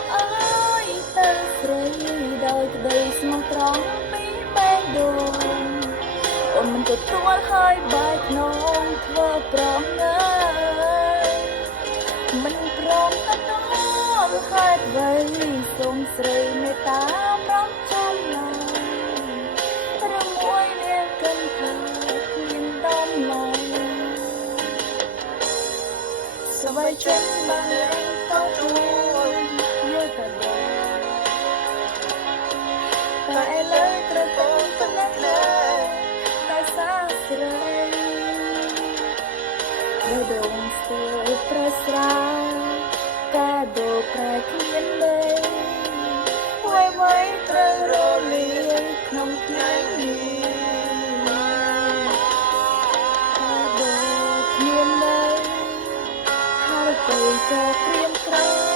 កអើយទៅស្រីដោយក្តីស្មោះត្រង់ពីបេះដូងអូនមិនទទួលហើយបែកខ្នងធ្វើប្រងើយមិនព្រមទទួលហេតុអ្វីសូមស្រីមេត្តាប្រំចាំឡើយឬមួយនាងគិតថាគ្មានដំណើរស្បែកចេញបានលែងទៅខ្លួនយកទៅតែឥឡូវត្រូវទៅប៉ុណ្ណេះឡើយតែសាស្រីដែលដងស្ទើរប្រស្រាកាដូប្រែគ្មានលេអ្វីត្រូវរលាយក្នុងថ្ងៃនេះកាដូគ្មានលេហើយទៅចោលព្រៀមក្រោ